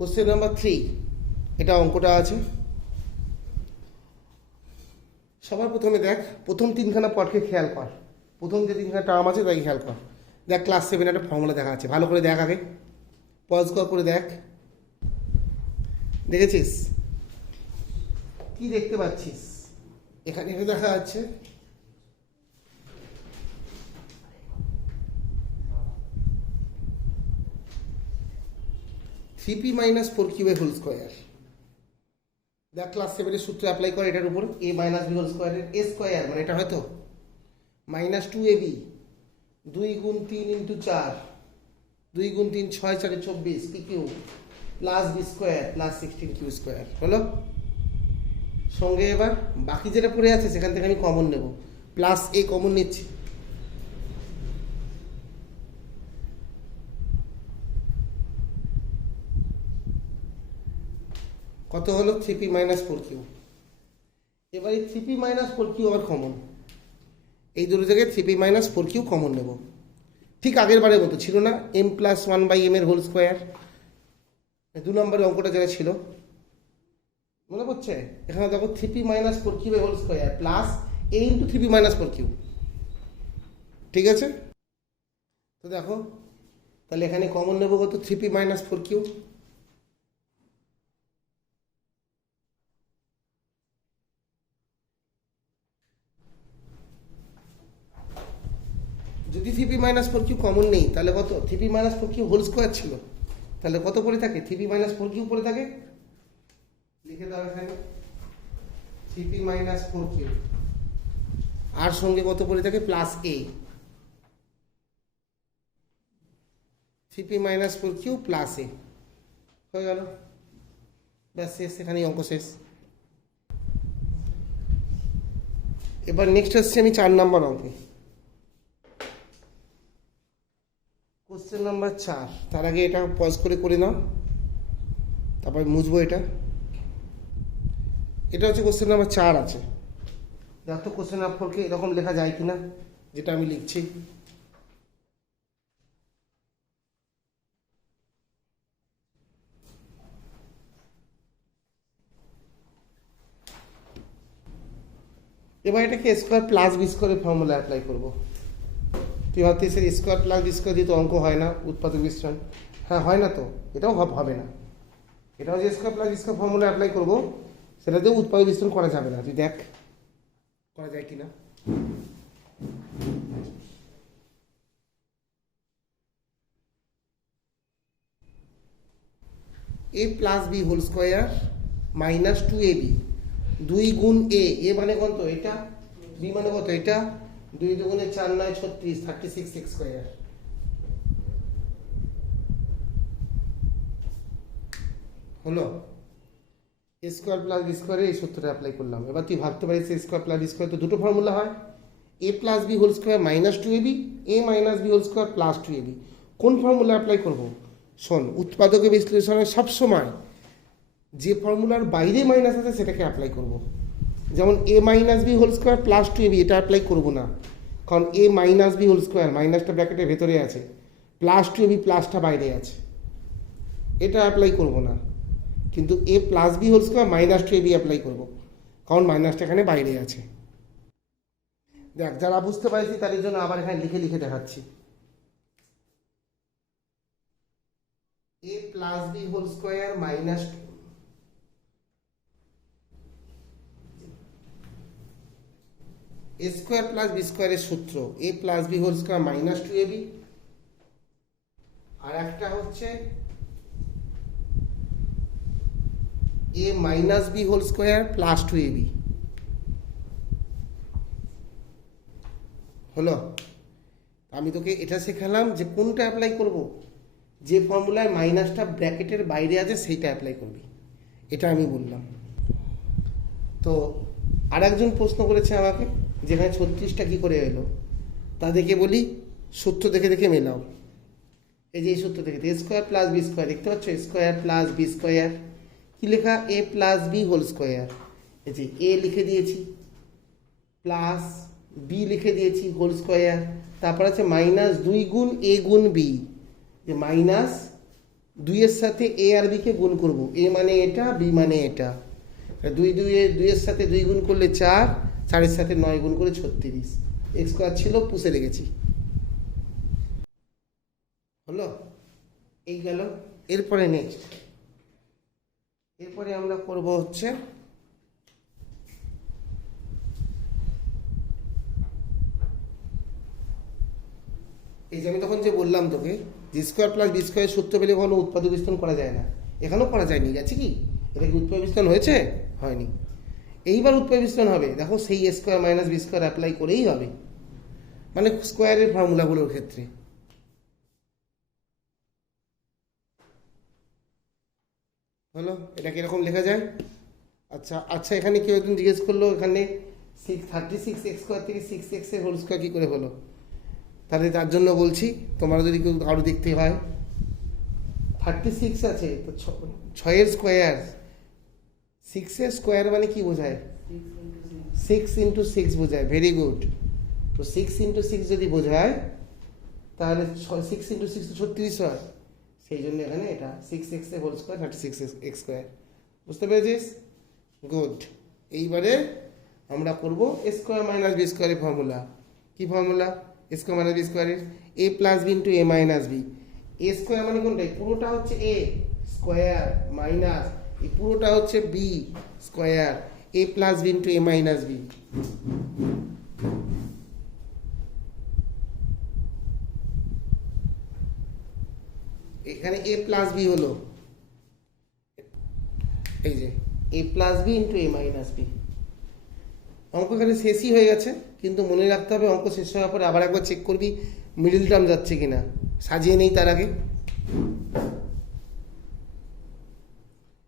Question number 3, এটা অঙ্কটা আছে। সবার প্রথমে দেখ, প্রথম তিনখানা পদকে খেয়াল কর। প্রথম যে তিনখানা টার্ম আছে তাই খেয়াল কর। দেখ ক্লাস 7 একটা ফর্মুলা দেখা আছে, ভালো করে দেখ আগে, পজ করে দেখ। দেখেছিস? কি দেখতে পাচ্ছিস? এখানে এটা দেখা যাচ্ছে three p minus four q এ হোল স্কোয়ার। দেখ ক্লাস 7-এর সূত্র অ্যাপ্লাই করে এটার উপর, এ মাইনাস বি হোল স্কোয়ারের এ স্কোয়ার, মানে এটা হয়তো মাইনাস 2ab 2 গুণ 3 ইন্টু 4, 2 গুণ 3 6 4 24 p q plus b square plus 16 q square হলো। সঙ্গে এবার বাকি যেটা পড়ে আছে সেখান থেকে আমি কমন নেব, প্লাস এ কমন নিচ্ছি। কত হলো? Three p minus four q. এবার এই three p minus four q আবার কমন, এই দুটো থেকে three p minus four q common নেব। ঠিক আগের বারের মতো ছিল না, এম প্লাস 1/m এর হোল স্কোয়ার, 2 নম্বরের অঙ্কটা যেটা ছিল মনে পড়ছে? এখানে দেখো three p minus four q এর whole square plus a into three p minus four q. ঠিক আছে, তো দেখো তাহলে এখানে কমন নেব কত? Three p minus four q. যদি three p minus four q common নেই তাহলে কত? Three p minus four q whole square ছিল, তাহলে কত পড়ে থাকে? Three p minus four q পড়ে থাকে। লিখে দাও এখানে three p minus four Q, আর সঙ্গে কত পড়ে থাকে? Plus a. Three p minus four q plus a হয়ে গেল, ব্যাস শেষ, এখানেই অঙ্ক শেষ। এবার নেক্সট আসছে আমি 4 নম্বর অঙ্কে, কোশ্চেন নাম্বার 4। তার আগে এটা পজ করে নাও, তারপর মুছবো এটা। এটা হচ্ছে কোশ্চেন নাম্বার 4 আছে। দেখো তো কোশ্চেন নাম্বার 4কে এরকম লেখা যায় কিনা, যেটা আমি লিখছি। এবার এটাকে স্কোয়ার প্লাস বি স্কোয়ারের ফর্মুলা অ্যাপ্লাই করবো। তুই ভাবছিস স্কোয়ার প্লাস বি স্কোয়ার দিয়ে তো অঙ্ক হয় না, উৎপাদক মিশ্রণ। হ্যাঁ হয় না, তো এটাও হবে না। এটাও যে square plus b square formula apply করবো, সেটাতেও উৎপাদক মিশ্রণ করা যাবে না। তুই দেখ করা যায় কিনা। A plus b whole square minus 2ab 2 গুণ এ মানে কত? এটা। বি মানে কত? এটা। 2 দুগুণে 4 9 36 36 এক্স স্কোয়ার হলো। এ স্কোয়ার প্লাস বি স্কোয়ারে এই সূত্রটা অ্যাপ্লাই করলাম। এবার তুই ভাবতে পারিস a square plus b square তো দুটো ফর্মুলা হয়, a plus b whole square minus 2ab, a minus b whole square plus 2ab। কোন ফর্মুলা অ্যাপ্লাই করবো? শোন, উৎপাদকে বিশ্লেষণে সবসময় যে ফর্মুলার বাইরে মাইনাস আছে সেটাকে অ্যাপ্লাই করব। যেমন a minus b whole square plus 2ab, এটা অ্যাপ্লাই করবো না, কারণ a minus b whole square মাইনাসটা ব্র্যাকেটের ভেতরে আছে, প্লাস 2ab প্লাসটা বাইরে আছে, এটা অ্যাপ্লাই করব না। কিন্তু a plus b whole square minus 2ab apply করবো, কারণ মাইনাসটা এখানে বাইরে আছে। দেখ যারা বুঝতে পারছি তাদের জন্য আবার এখানে লিখে লিখে দেখাচ্ছি। A plus b whole square minus a square plus b স্কোয়ারের সূত্র a plus b whole square minus 2ab, আর একটা হচ্ছে a minus b whole square plus 2ab হলো। আমি তোকে এটা শেখালাম যে কোনটা অ্যাপ্লাই করব, যে ফর্মুলায় মাইনাসটা ব্র্যাকেটের বাইরে আছে সেইটা অ্যাপ্লাই করবি, এটা আমি বললাম। তো আর একজন প্রশ্ন করেছে আমাকে, যেখানে 36টা কী করে এলো, তাদেরকে বলি সূত্র দেখে দেখে মেলাও। এই যে এই সূত্র দেখে এ স্কোয়ার প্লাস বি স্কোয়ার, দেখতে পাচ্ছ স্কোয়ার প্লাস বি স্কোয়ার, কী লেখা? এ প্লাস বি হোল স্কোয়ার। এই যে এ লিখে দিয়েছি প্লাস বি লিখে দিয়েছি হোল স্কোয়ার, তারপর আছে মাইনাস 2 গুণ এ গুণ বি, যে মাইনাস দুইয়ের সাথে এ আর বিকে গুণ করব, এ মানে এটা, বি মানে এটা। দুইয়ের সাথে 2 গুণ করলে 4, 4-এর সাথে 9 গুণ করে 36। এক্স স্কোয়ার ছিল, পুষে রেখেছি, হলো। এই গেল। এরপরে নেক্সট, এরপরে আমরা করব হচ্ছে এই যে আমি তখন যে বললাম তোকে, G square plus b square সূত্র পেলে কোনো উৎপাদক বিস্তার করা যায় না। এখানেও করা যায়নি, গেছে কি? এটা কি উৎপাদক বিস্তার হয়েছে? হয়নি। এইবার উৎপাদক বিস্তার হবে, দেখো সেই a square minus b square apply করেই হবে, মানে স্কোয়ারের ফর্মুলাগুলোর ক্ষেত্রে। হলো, এটা কিরকম লেখা যায়? আচ্ছা আচ্ছা, এখানে কেউ একজন জিজ্ঞেস করলো এখানে 36 এক্স স্কোয়ার থেকে 6x এর হোল স্কোয়ার কী করে হলো? তাহলে তার জন্য বলছি, তোমরা যদি কেউ কারো দেখতে হয়, 36 আছে তো 6-এর স্কোয়ার, 6-এর স্কোয়ার মানে কি বোঝায়? 6 × 6 বোঝায়। Very good. তো 6 × 6 যদি বোঝায়, তাহলে 6 × 6 তো 36 হয়। সেই জন্য এখানে এটা 6x এর হোল স্কোয়ার 36x স্কোয়ার। বুঝতে পেরেছিস? গুড। এইবারে আমরা করব এ স্কোয়ার মাইনাস বি স্কোয়ারের ফর্মুলা। কি formula? A square minus b স্কোয়ারের এ plus b into a minus B. A square মানে কোনটাই? পুরোটা হচ্ছে এ স্কোয়ার মাইনাস এই পুরোটা হচ্ছে B square, a plus b into a minus B. এখানে এ প্লাস বি হলো, এই যে এ plus b into a minus B. অঙ্ক এখানে শেষই হয়ে গেছে, কিন্তু মনে রাখতে হবে অঙ্ক শেষ হওয়ার পরে আবার একবার চেক করবি মিডিল টার্ম যাচ্ছে কিনা, সাজিয়ে নেই তার আগে।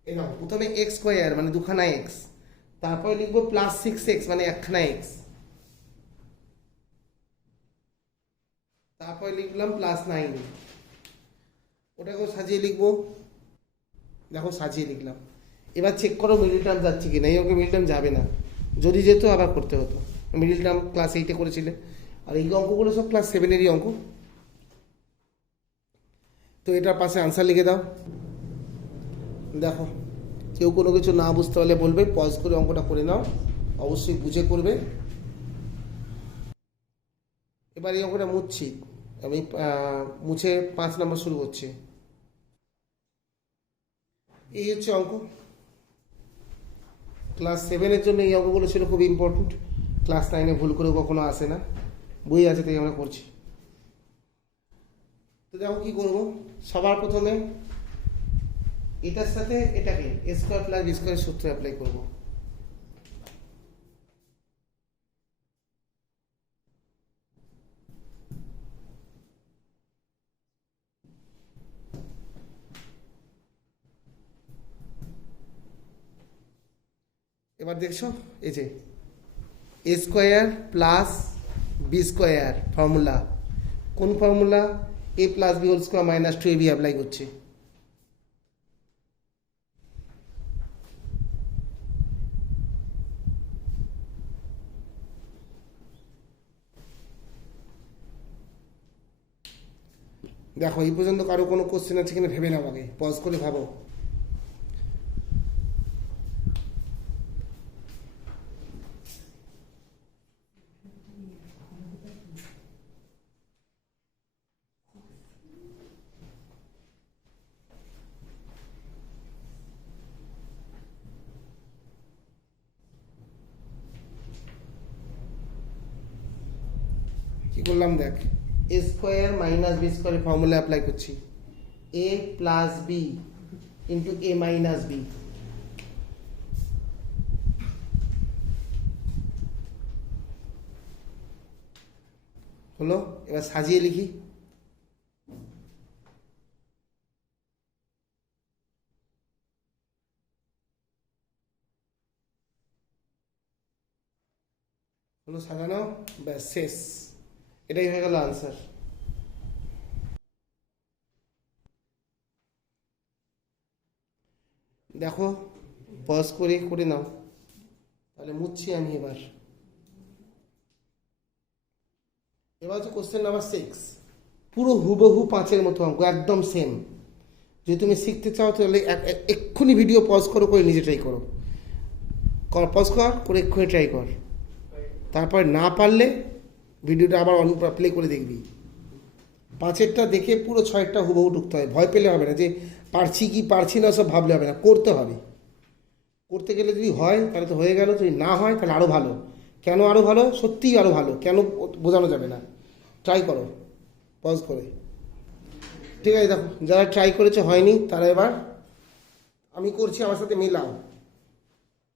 এই নাও, প্রথমে এক্স স্কোয়ার মানে দুখানা এক্স, তারপরে লিখবো প্লাস 6x মানে একখানা এক্স, তারপরে লিখলাম প্লাস 9, ওটাকেও সাজিয়ে লিখবো। দেখো সাজিয়ে লিখলাম। এবার চেক করো মিডিল টার্ম যাচ্ছে কিনা। এই অঙ্কে মিডিল টার্ম যাবে না, যদি যেত আবার করতে হতো। মিডিল টার্ম ক্লাস 8-এ করেছিলে, আর এই অঙ্কগুলো সব ক্লাস 7-এরই অঙ্ক। তো এটার পাশে আনসার লিখে দাও। দেখো, কেউ কোনো কিছু না বুঝতে পারলে বলবে, পজ করে অঙ্কটা করে নাও, অবশ্যই বুঝে করবে। এবার এই অঙ্কটা মুছছি আমি, মুছে 5 নম্বর শুরু করছি। এই হচ্ছে অঙ্ক। ক্লাস 7-এর জন্য এই অঙ্কগুলো ছিল খুব ইম্পর্টেন্ট, ক্লাস 9-এ ভুল করেও কখনো আসে না, বই আছে তাই আমরা করছি। তো দেখো কী করবো, সবার প্রথমে এটার সাথে এটাকে এ স্কোয়ার প্লাস বি স্কোয়ারের সূত্র অ্যাপ্লাই করবো। এবার দেখছো, এই যে a square plus b square formula, কোন formula? A plus b whole square minus 2ab apply করছি। দেখো এই পর্যন্ত কারো কোনো কোশ্চেন আছে কিনা ভেবে নাও, আগে পজ করে ভাবো। কি করলাম দেখ, এ স্কোয়ার মাইনাস বি স্কোয়ারের ফর্মুলা অ্যাপ্লাই করছি, এ plus b into a minus B. হলো, এবার সাজিয়ে লিখি। হলো সাজানো, ব্যাস শেষ। এটাই হয়ে গেল আনসার। দেখো পজ করে করে নাও, তাহলে মুছছি আমি এবার। এবার হচ্ছে কোশ্চেন নাম্বার 6, পুরো হুবহু 5-এর মতো অঙ্ক, একদম সেম। যদি তুমি শিখতে চাও তাহলে এক্ষুনি ভিডিও পজ করো, করে নিজে ট্রাই করো, পজ করে এক্ষুনি ট্রাই কর। তারপর না পারলে ভিডিওটা আবার প্লে করে দেখবি। 5-এরটা দেখে পুরো 6-এরটা হুবহু ঢুকতে হয়। ভয় পেলে হবে না যে পারছি কি পারছি না সব ভাবলে হবে না, করতে হবে। করতে গেলে যদি হয় তাহলে তো হয়ে গেল, যদি না হয় তাহলে আরও ভালো। কেন আরও ভালো? সত্যিই আরও ভালো, কেন বোঝানো যাবে না। ট্রাই করো পজ করে। ঠিক আছে, দেখো যারা ট্রাই করেছে হয়নি তারা এবার আমি করছি আমার সাথে মেলাও।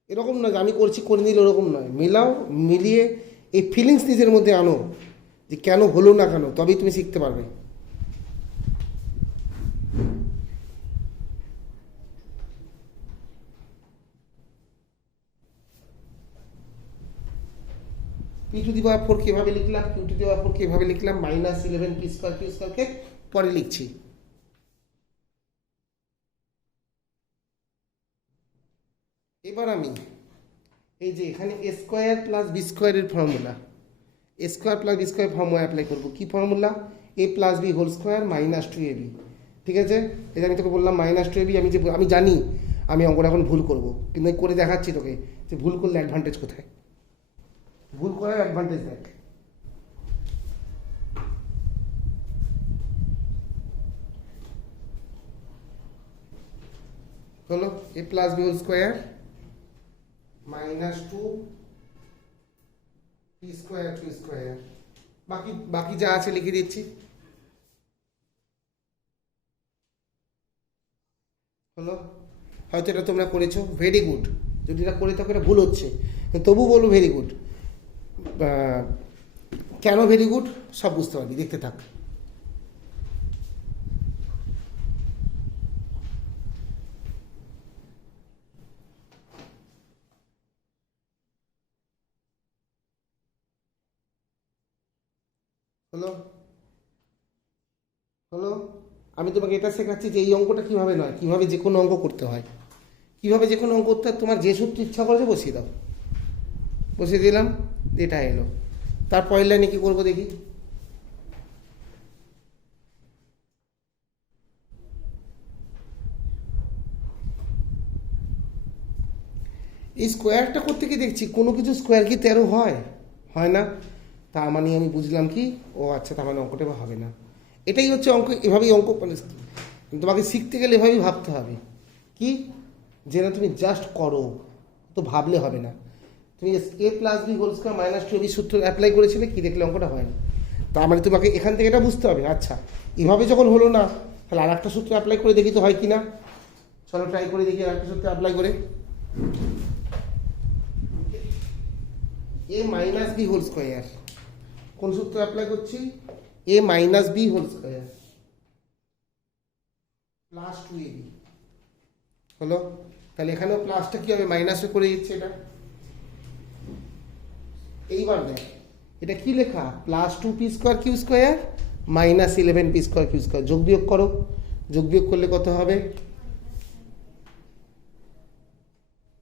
এরকম নয় যে আমি করছি করে নিলে, ওরকম নয়, মেলাও, মিলিয়ে এই ফিলিংস নিজের মধ্যে আনো যে কেন হলো না, কেন, তবেই তুমি শিখতে পারবে। পি টু দি পাওয়ার 4 কীভাবে লিখলাম, কিউ টু দি পাওয়ার 4 কীভাবে লিখলাম, -11 পি স্কোয়ার কিউ স্কোয়ারকে পরে লিখছি। এবার আমি এই যে এখানে এ স্কোয়ার প্লাস বি স্কোয়ারের formula, a square plus b square formula apply করবো। কী formula? A plus b whole square -2ab। ঠিক আছে, এই যে আমি তোকে বললাম -2ab, আমি জানি আমি অঙ্কটা এখন ভুল করবো, কিন্তু আমি করে দেখাচ্ছি তোকে যে ভুল করলে অ্যাডভান্টেজ কোথায়। ভুল করার অ্যাডভান্টেজ দেখ। হলো a plus b whole square -2 p square q square. বাকি যা আছে লিখে দিচ্ছি। হলো, হয়তো এটা তোমরা করেছো, ভেরি গুড। যদি এটা করে থাকো এটা ভুল হচ্ছে, তবু বলবো ভেরি গুড। কেন ভেরি গুড সব বুঝতে পারবি, দেখতে থাক। হলো হলো আমি তোমাকে এটা শেখাচ্ছি যে এই অঙ্কটা কীভাবে নয়, কীভাবে যে কোনো অঙ্ক করতে হয়। কীভাবে যে কোনো অঙ্ক করতে হয়, তোমার যে সূত্র ইচ্ছা করেছে বসিয়ে দাও। বসিয়ে দিলাম, এটা এলো। তার পরের লাইনে কী করবো দেখি। এই স্কোয়ারটা করতে গিয়ে দেখছি কোনো কিছু স্কোয়ার কি 13 হয়? হয় না। তার মানে আমি বুঝলাম কি, ও আচ্ছা, তার মানে অঙ্কটা এবার হবে না। এটাই হচ্ছে অঙ্ক, এভাবেই অঙ্ক, মানে তোমাকে শিখতে গেলে এভাবেই ভাবতে হবে। কি, যে না তুমি জাস্ট করো, তো ভাবলে হবে না। তুমি a plus b whole square -2ab সূত্র অ্যাপ্লাই করেছিলে, কি দেখলে অঙ্কটা হয়নি। তার মানে তোমাকে এখান থেকে এটা বুঝতে হবে, আচ্ছা এভাবে যখন হলো না, তাহলে আর একটা সূত্র অ্যাপ্লাই করে দেখি তো হয় কি না। চলো ট্রাই করে দেখি আর একটা সূত্র অ্যাপ্লাই করে। A minus b whole square, কোন সূত্র অ্যাপ্লাই করছি? A minus b whole square +2ab। হলো, তাহলে এখানেও প্লাসটা কি হবে, মাইনাসে করে দিচ্ছে এটা। এইবার দেখ এটা কি লেখা, +2 p square q square -11 p square q square. যোগ বিয়োগ করো, যোগ বিয়োগ করলে কত হবে?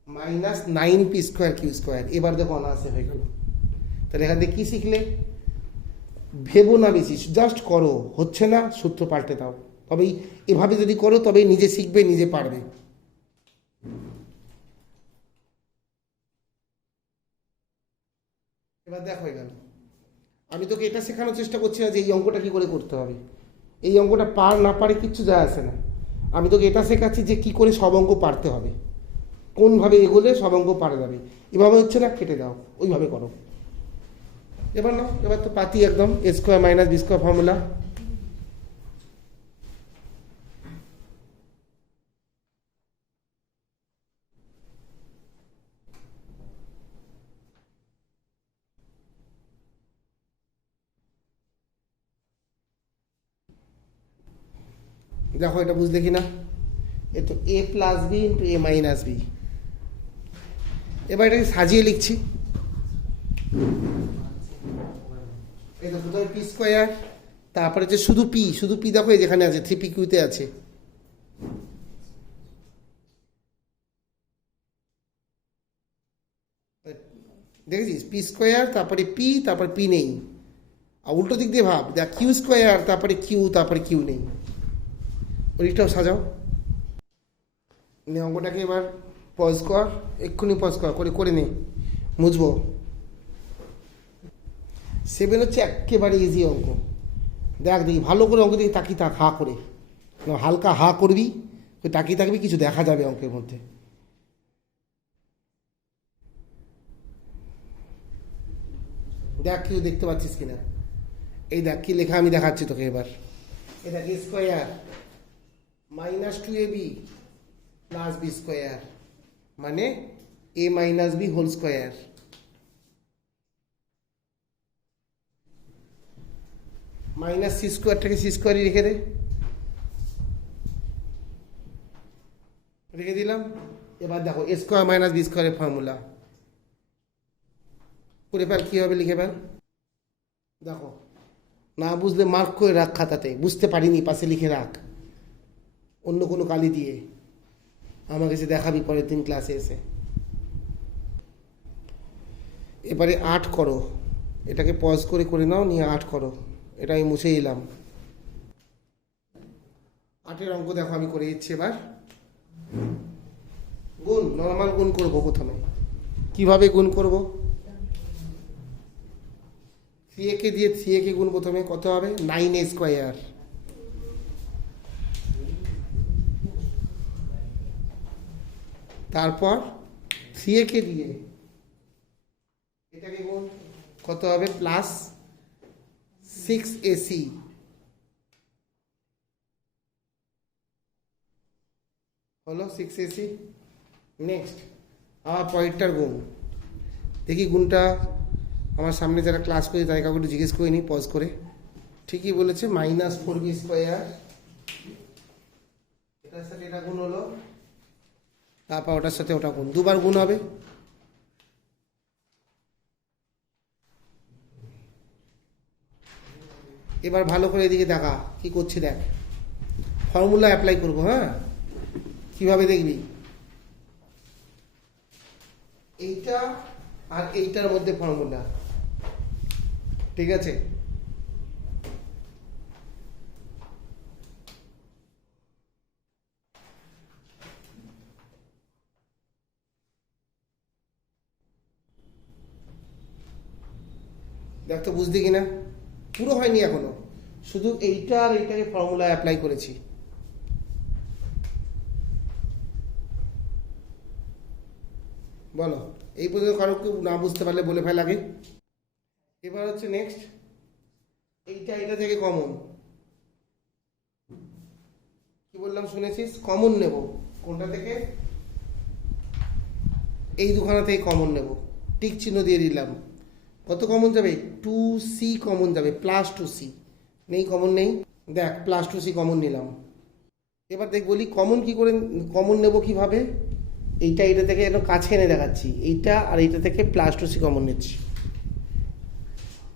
-9 পি স্কোয়ার কিউ স্কোয়ার। এবার দেখো অনায়াসে হয়ে গেল। তাহলে এখান থেকে কী শিখলে? ভেবো না বেশি, জাস্ট করো। হচ্ছে না, সূত্র পাল্টে দাও। তবেই এভাবে যদি করো তবেই নিজে শিখবে, নিজে পারবে। এবার দেখ হয়ে গেল। আমি তোকে এটা শেখানোর চেষ্টা করছি না যে এই অঙ্কটা কী করে করতে হবে। এই অঙ্কটা পার না পারে কিচ্ছু যায় আসে না। আমি তোকে এটা শেখাচ্ছি যে কী করে সব অঙ্ক পারতে হবে, কোনভাবে এগোলে সব অঙ্ক পারা যাবে। এভাবে হচ্ছে না, কেটে দাও, ওইভাবে করো। এবার না, এবার তো পাতি একদম a square minus b square formula. দেখো এটা বুঝলে কি না, এ তো a plus b into a minus b. এবার এটাকে সাজিয়ে লিখছি। এই তো প্রথমে পি স্কোয়ার, তারপরে যে শুধু পি দেখো এই যেখানে আছে 3p কিউতে আছে। দেখেছিস, পি স্কোয়ার তারপরে পি, তারপর পি নেই। আর উল্টো দিক দিয়ে ভাব, দেখ কিউ স্কোয়ার তারপরে কিউ, তারপরে কিউ নেই। ওইটাও সাজাও। নে অঙ্কটাকে এবার পজ কর, এক্ষুনি পজ কর, করে করে নে, মুছবো। 7 হচ্ছে একেবারে ইজি অঙ্ক। দেখ দেখি ভালো করে অঙ্ক দেখি, তাকিয়ে থাক হা করে, হালকা হা করবি, তাকিয়ে থাকবি, কিছু দেখা যাবে অঙ্কের মধ্যে। দেখ কিছু দেখতে পাচ্ছিস কিনা। এই দেখ কি লেখা আমি দেখাচ্ছি তোকে এবার। এই দেখ square -2ab plus b square মানে a minus b whole square. Minus c স্কোয়ারটাকে সি স্কোয়ারই রেখে দে, রেখে দিলাম। এবার দেখো এ স্কোয়ার মাইনাস বি স্কোয়ারের ফর্মুলা করে ফেল, কী হবে লিখে ফেল। দেখো না বুঝলে মার্ক করে রাখ খাতাতে, বুঝতে পারিনি পাশে লিখে রাখ অন্য কোনো কালি দিয়ে, আমাকে এসে দেখাবি পরের দিন ক্লাসে এসে। এবারে 8 করো, এটাকে পজ করে করে নাও, নিয়ে 8 করো। এটা আমি মুছে দিলাম। 8-এর অঙ্ক দেখো আমি করে দিচ্ছি এবার। গুণ, নর্মাল গুণ করবো প্রথমে। কিভাবে গুণ করব? 3a কে দিয়ে 3a কে গুণ, প্রথমে কত হবে 9a স্কোয়ার, তারপর 3a কে দিয়ে এটাকে গুণ, কত হবে প্লাস 6ac, হলো 6ac। নেক্সট আবার পরেরটার গুণ দেখি, গুণটা আমার সামনে যারা ক্লাস করে তাই কাউকে জিজ্ঞেস করে নি পজ করে, ঠিকই বলেছে -4b স্কোয়ার, এটার সাথে এটা গুণ হলো, তারপর ওটার সাথে ওটা গুণ, দুবার গুণ হবে। এবার ভালো করে এদিকে দেখা কি করছি, দেখ ফর্মুলা অ্যাপ্লাই করবো। হ্যাঁ, কিভাবে দেখবি, এইটা আর এইটার মধ্যে ফর্মুলা, ঠিক আছে? দেখ তো বুঝলি কিনা, পুরো হয়নি এখনো, শুধু এইটা আর এইটাকে ফর্মুলা অ্যাপ্লাই করেছি। বলো এই পর্যন্ত কারো কেউ না বুঝতে পারলে বলে ফেল আগে। এবার হচ্ছে নেক্সট, এইটা এটা থেকে কমন, কি বললাম শুনেছিস, কমন নেব। কোনটা থেকে? এই দুখানা থেকে কমন নেব, টিক চিহ্ন দিয়ে দিলাম। কত কমন যাবে? 2c কমন যাবে, প্লাস 2c। নেই, কমন নেই, দেখ প্লাস 2c কমন নিলাম। এবার দেখ বলি কমন কি করে, কমন নেব কিভাবে, এইটা এটা থেকে একদম কাছে এনে দেখাচ্ছি, এইটা আর এইটা থেকে প্লাস 2c কমন নিচ্ছি,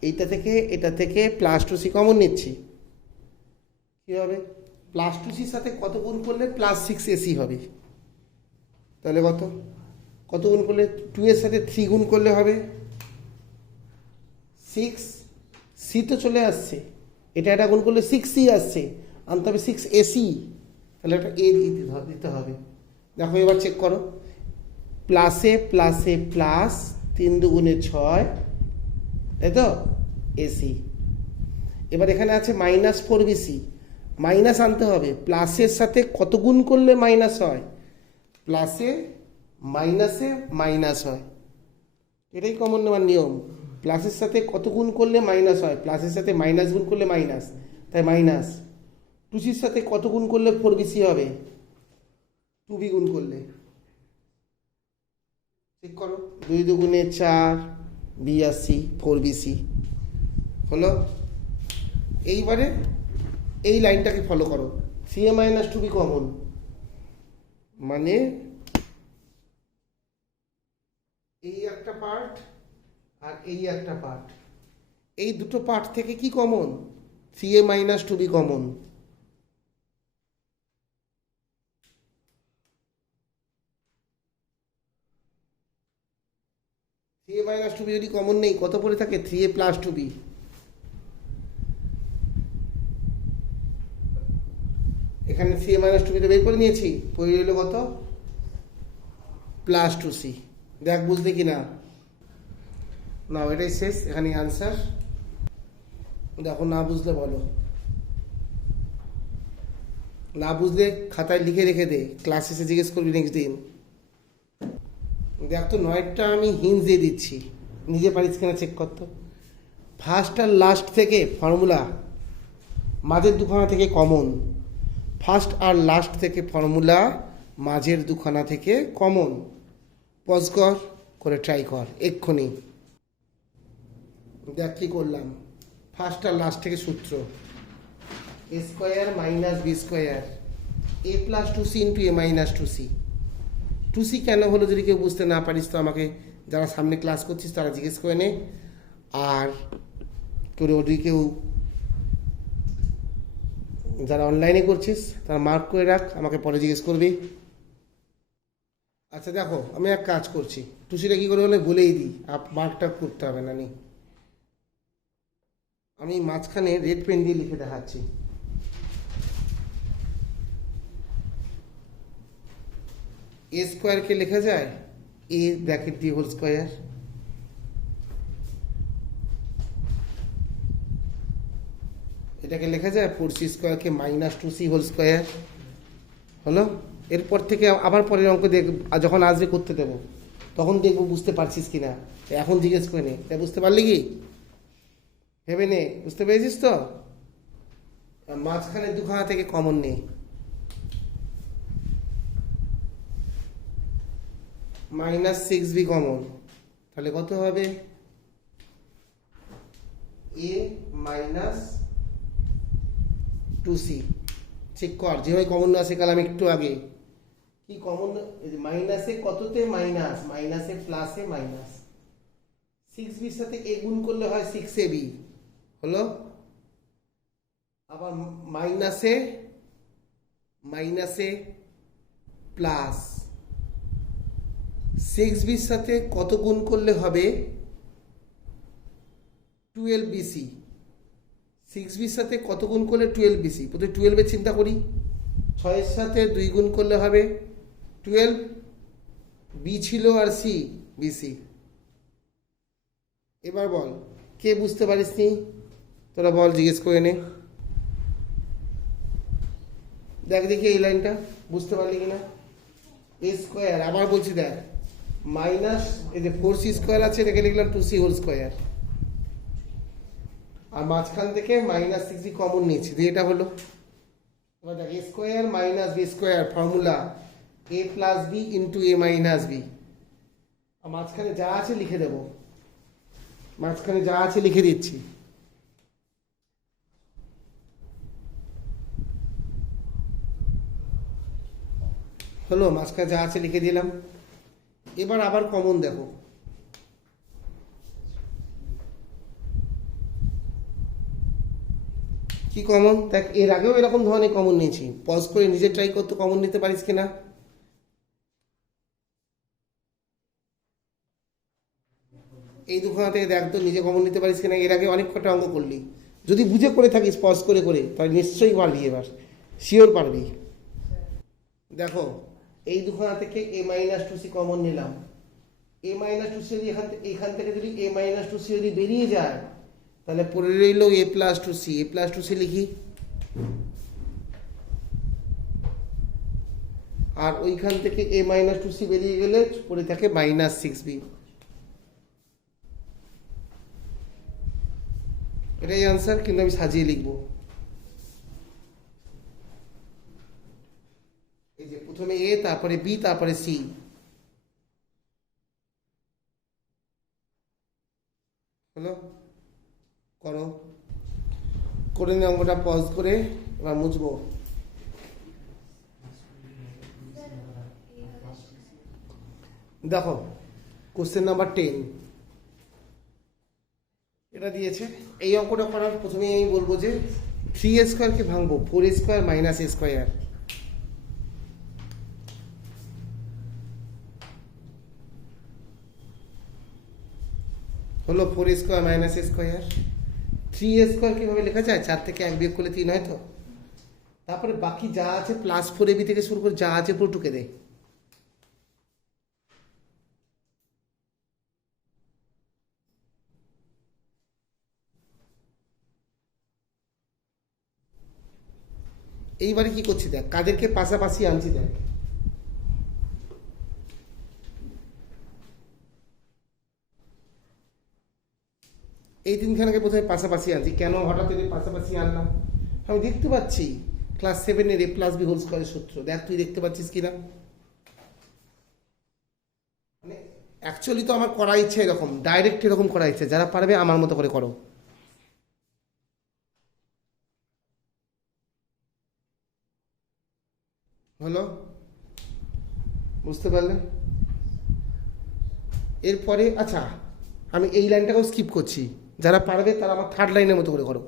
এইটা থেকে এটা থেকে প্লাস 2c কমন নিচ্ছি। কী হবে? প্লাস 2cর সাথে কত গুণ করলে প্লাস 6ac হবে, তাহলে কত কত গুণ করলে, 2 এর সাথে 3 গুণ করলে হবে 6c, তো চলে আসছে, এটা এটা গুণ করলে 6c আসছে, আনতে হবে 6ac, তাহলে একটা a দিতে হবে। দেখো এবার চেক করো, প্লাসে প্লাসে প্লাস, 3 দুগুণে 6, তাই তো এসি। এবার এখানে আছে -4bc, মাইনাস আনতে হবে, প্লাসের সাথে কত গুণ করলে মাইনাস হয়, প্লাসে মাইনাসে মাইনাস হয়, এটাই কমন নেওয়ার নিয়ম। প্লাসের সাথে কত গুণ করলে মাইনাস হয়, প্লাসের সাথে মাইনাস গুণ করলে মাইনাস, তাই মাইনাস। 2cর সাথে কত গুণ করলে 4bc হবে, 2b গুণ করলে। চেক করো, 2 দুগুণে 4, b/c 4bc হলো। এইবারে এই লাইনটাকে ফলো করো, 3a - 2b কমন, মানে এই একটা পার্ট আর এই একটা পার্ট, এই দুটো পার্ট থেকে কি common, 3a - 2b common. a - 2b যদি কমন নেই, কত পড়ে থাকে 3a + 2b। এখানে সি মাইনাস টু বি তো বের করে নিয়েছি, পড়ে রইল কত, প্লাস টু সি। দেখ বুঝলে কি না? না এটাই শেষ, এখানে আনসার। দেখো না বুঝলে বলো, না বুঝলে খাতায় লিখে রেখে দে, ক্লাস এসে জিজ্ঞেস করবি নেক্সট দিন। দেখ তো 9টা আমি হিন্স দিয়ে দিচ্ছি, নিজে পারিস কিনা চেক করতো। ফার্স্ট আর লাস্ট থেকে ফর্মুলা, মাঝের দুখানা থেকে কমন। ফার্স্ট আর লাস্ট থেকে ফর্মুলা, মাঝের দুখানা থেকে কমন। পজ কর, করে ট্রাই কর এক্ষুনি। দেখ কী করলাম, ফার্স্ট আর লাস্ট থেকে সূত্র, a square minus b square a plus two c into a minus two c. Two c কেন হলো যদি কেউ বুঝতে না পারিস তো আমাকে, যারা সামনে ক্লাস করছিস তারা জিজ্ঞেস করে নে, আর কেউ যারা অনলাইনে করছিস তারা মার্ক করে রাখ, আমাকে পরে জিজ্ঞেস করবি। আচ্ছা দেখো আমি এক কাজ করছি, টুসিটা কী করে হলে বলেই দিই, মার্কটা করতে হবে না। আমি মাঝখানে রেড পেন দিয়ে লিখে দেখাচ্ছি। এ স্কোয়ারকে লেখা যায় এ ব্র্যাকেট দিয়ে হোল স্কোয়ার, এটাকে লেখা যায় 4c স্কোয়ারকে মাইনাস 2c হোল স্কোয়ার। হলো, এরপর থেকে আবার পরের অঙ্ক দেখ, যখন আসবে করতে দেবো তখন দেখবো বুঝতে পারছিস কি না। এখন জিজ্ঞেস করে নে, তাই বুঝতে পারলি কি, ভেবে নে, বুঝতে পেরেছিস তো? মাঝখানে দুখানা থেকে কমন নেই, মাইনাস 6b কমন, তাহলে কত হবে, এ মাইনাস 2c। চেক কর যেভাবে কমন না শেখালাম একটু আগে, কি কমন, মাইনাসে কততে মাইনাস, মাইনাসে প্লাসে মাইনাস, 6b সাথে এ গুণ করলে হয় 6ab, হলো। আবার মাইনাসে প্লাস 6b সাথে কত গুণ করলে হবে 12bc, 6b সাথে কত গুণ করলে 12bc, প্রথমে 12 চিন্তা করি, 6 সাথে 2 গুণ করলে হবে 12, বি ছিল আর সি বিসি। এবার বল কে বুঝতে পারিস নি, তোরা বল, জিজ্ঞেস করে নে। দেখ দেখি এই লাইনটা বুঝতে পারলি কিনা। এ স্কোয়ার, আবার বলছি দেখ, মাইনাস এই যে 4c স্কোয়ার আছে এটাকে লিখলাম 2c হোল স্কোয়ার, আর মাঝখান থেকে মাইনাস 6b কমন নিয়েছি দিয়ে এটা হলো। এবার দেখ a square minus b square formula a plus b into a minus b, আর মাঝখানে যা আছে লিখে দেব, মাঝখানে যা আছে লিখে দিচ্ছি। হলো, মাঝখানে যা আছে লিখে দিলাম। এবার আবার কমন দেখো, কি কমন দেখ, এর আগেও এরকম ধরনের কমন নিয়েছি, পজ করে নিজে ট্রাই করতে কমন নিতে পারিস কিনা। এই দুখানা থেকে দেখ তো নিজে কমন নিতে পারিস কিনা, এর আগে অনেক কটা অঙ্ক করলি, যদি বুঝে করে থাকিস পজ করে করে তাহলে নিশ্চয়ই পারবি, এবার শিওর পারবি। দেখো এই দুখানা থেকে এ মাইনাস 2c কমন নিলাম, এ মাইনাস 2c যদি এখান থেকে যদি এ মাইনাস 2c যদি বেরিয়ে যায় তাহলে পড়ে রইল এ প্লাস 2c, এ প্লাস 2c লিখি, আর ওইখান থেকে এ মাইনাস 2c বেরিয়ে গেলে পড়ে থাকে মাইনাস 6b। এটাই আনসার, কিন্তু আমি সাজিয়ে লিখবো। এই যে প্রথমে এ, তারপরে বি, তারপরে সি। হলো, করো, করে নিয়ে অঙ্কটা পজ করে এবার মুছবো। দেখো কোশ্চেন নাম্বার 10 এটা দিয়েছে। এই অঙ্কটা করার প্রথমে আমি বলবো যে 3a স্কোয়ারকে ভাঙবো 4a square minus a square. হলো 4a square minus a square. 3a square কীভাবে লেখা যায়, 4 থেকে 1 বিয়োগ করলে 3 হয় তো, তারপরে বাকি যা আছে +4ab থেকে শুরু করে যা আছে পুরো টুকে দে। এইবারে কি করছি দেখ, কাদেরকে পাশাপাশি আনছি দেখ। এই তিনখানাকে প্রথমে পাশাপাশি আনছি। কেন হঠাৎ এদের পাশাপাশি আনলাম? আমি দেখতে পাচ্ছি ক্লাস 7-এর a+b² সূত্র। দেখ তুই দেখতে পাচ্ছিস কিনা। মানে অ্যাকচুয়ালি তো আমার করার ইচ্ছে এরকম, ডাইরেক্ট এরকম করার ইচ্ছে। যারা পারবে আমার মতো করে করো। হলো? বুঝতে পারলে? এরপরে আচ্ছা, আমি এই লাইনটাকেও স্কিপ করছি। যারা পারবে তারা আমার থার্ড লাইনের মতো করে করো।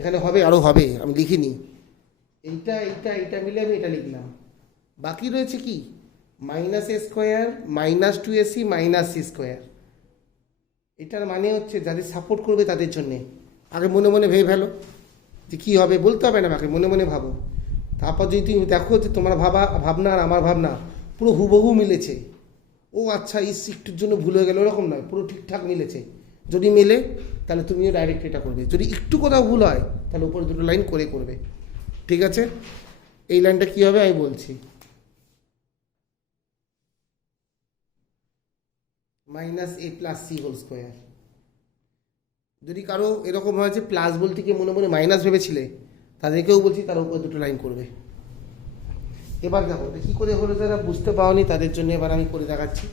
এখানে হবে, আরও হবে, আমি লিখিনি। এইটা এইটা এইটা মিলে আমি এটা লিখলাম। বাকি রয়েছে কি, -a² -2ac -c²। এটার মানে হচ্ছে যাদের সাপোর্ট করবে তাদের জন্যে। আগে মনে মনে ভেবে ফেলো যে কী হবে, বলতে হবে না আমাকে, মনে মনে ভাবো। তারপর যদি তুমি দেখো যে তোমার ভাবনা আর আমার ভাবনা পুরো হুবহু মিলেছে, ও আচ্ছা এই একটুর জন্য ভুল হয়ে গেল, ওরকম নয়, পুরো ঠিকঠাক মিলেছে। যদি মেলে তাহলে তুমিও ডাইরেক্ট এটা করবে। যদি একটু কোথাও ভুল হয় তাহলে উপরে দুটো লাইন করে করবে। ঠিক আছে? এই লাইনটা কী হবে আমি বলছি। -a+c²। যদি কারো এরকম হয় যে প্লাস বলতে কি মনে মনে মাইনাস ভেবেছিলে, তাদেরকেও বলছি তার উপরে দুটো লাইন করবে। এবার দেখো এটা কী করে হলো, যারা বুঝতে পারোনি তাদের জন্য এবার আমি করে দেখাচ্ছি।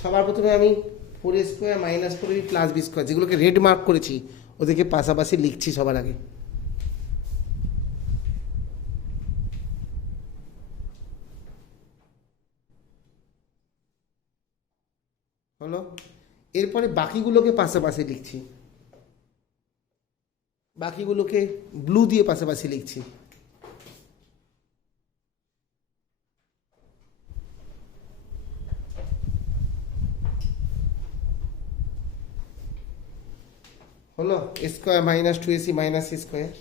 সবার প্রথমে আমি 4a² -4ab +b², যেগুলোকে রেড মার্ক করেছি ওদেরকে পাশাপাশি লিখছি সবার আগে। হলো? এরপরে বাকিগুলোকে পাশাপাশি লিখছি। বাকিগুলোকে ব্লু দিয়ে পাশাপাশি লিখছি। হলো? a² -2ac -c²।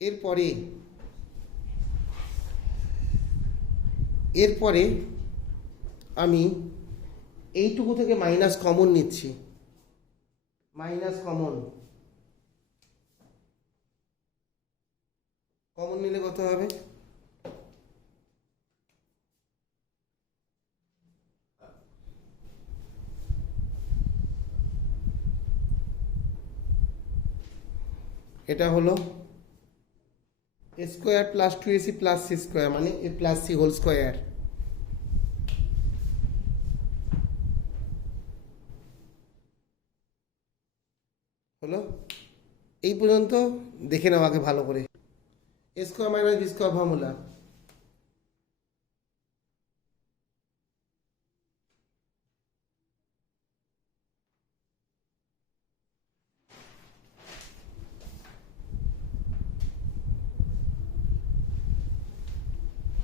এরপরে এরপরে আমি এইটুকু থেকে মাইনাস কমন নিচ্ছি। মাইনাস কমন নিলে কত হবে? এটা হলো a² +2ac +c² মানে a+c²। হলো? এই পর্যন্ত দেখে নাও আগে ভালো করে। a² - b² formula.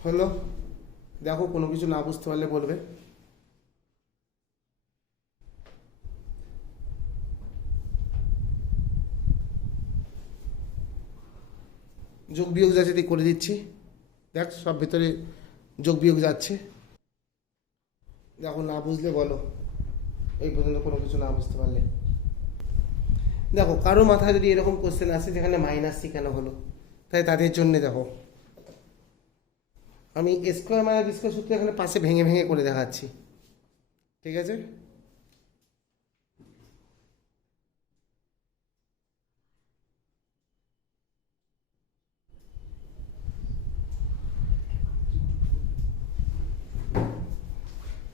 হলো? দেখো কোনো কিছু না বুঝতে পারলে বলবে। যোগ বিয়োগ যাচ্ছে তাই করে দিচ্ছি। দেখ সব ভেতরে যোগ বিয়োগ যাচ্ছে। দেখো না বুঝলে বলো, এই পর্যন্ত কোনো কিছু না বুঝতে পারলে। দেখো কারো মাথায় যদি এরকম কোশ্চেন আসে যেখানে -c কেন হলো, তাই তাদের জন্যে দেখো আমি a² - b² সূত্র এখানে পাশে ভেঙে ভেঙে করে দেখাচ্ছি। ঠিক আছে?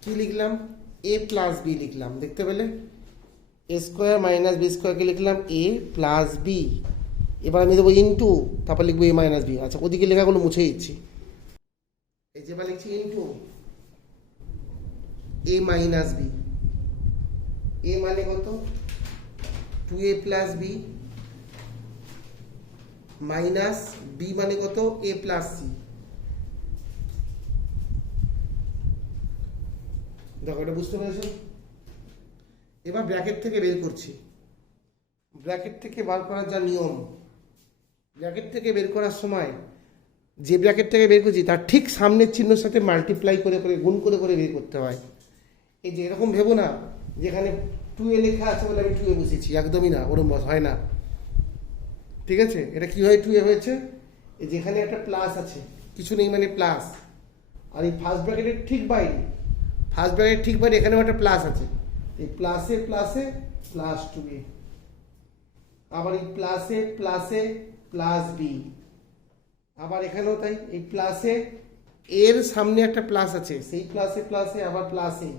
কি লিখলাম? a+b লিখলাম, দেখতে পেলে? a² - b²কে লিখলাম a+b। এবার আমি দেবো ইনটু, তারপর লিখবো a - b। আচ্ছা ওদিকে লেখাগুলো মুছে দিচ্ছি। এই যে এবার লিখছি ইনটু a - b। a মানে কত? 2a + b মাইনাস b মানে কত? a + c। দেখো এটা বুঝতে পেরেছো? এবার ব্র্যাকেট থেকে বের করছি। ব্র্যাকেট থেকে বার করার যা নিয়ম, ব্র্যাকেট থেকে বের করার সময় যে ব্র্যাকেট থেকে বের করছি তার ঠিক সামনের চিহ্নের সাথে মাল্টিপ্লাই করে করে গুণ করে করে বের করতে হয়। এই যে এরকম ভেবো না যেখানে 2a লেখা আছে বলে আমি 2a বসেছি, একদমই না, ওরম হয় না, ঠিক আছে? এটা কীভাবে 2a হয়েছে, এই যেখানে একটা প্লাস আছে, কিছু নেই মানে প্লাস, আর এই ফার্স্ট ব্র্যাকেটের ঠিক বাইরে, ফার্স্ট ব্র্যাকেটের ঠিক বাইরে এখানেও একটা প্লাস আছে, এই প্লাসে প্লাসে প্লাস 2a, আবার এই প্লাসে প্লাসে প্লাস বি, আবার এখানেও তাই, এই প্লাসে এর সামনে একটা প্লাস আছে, সেই প্লাসে প্লাসে আবার প্লাসে,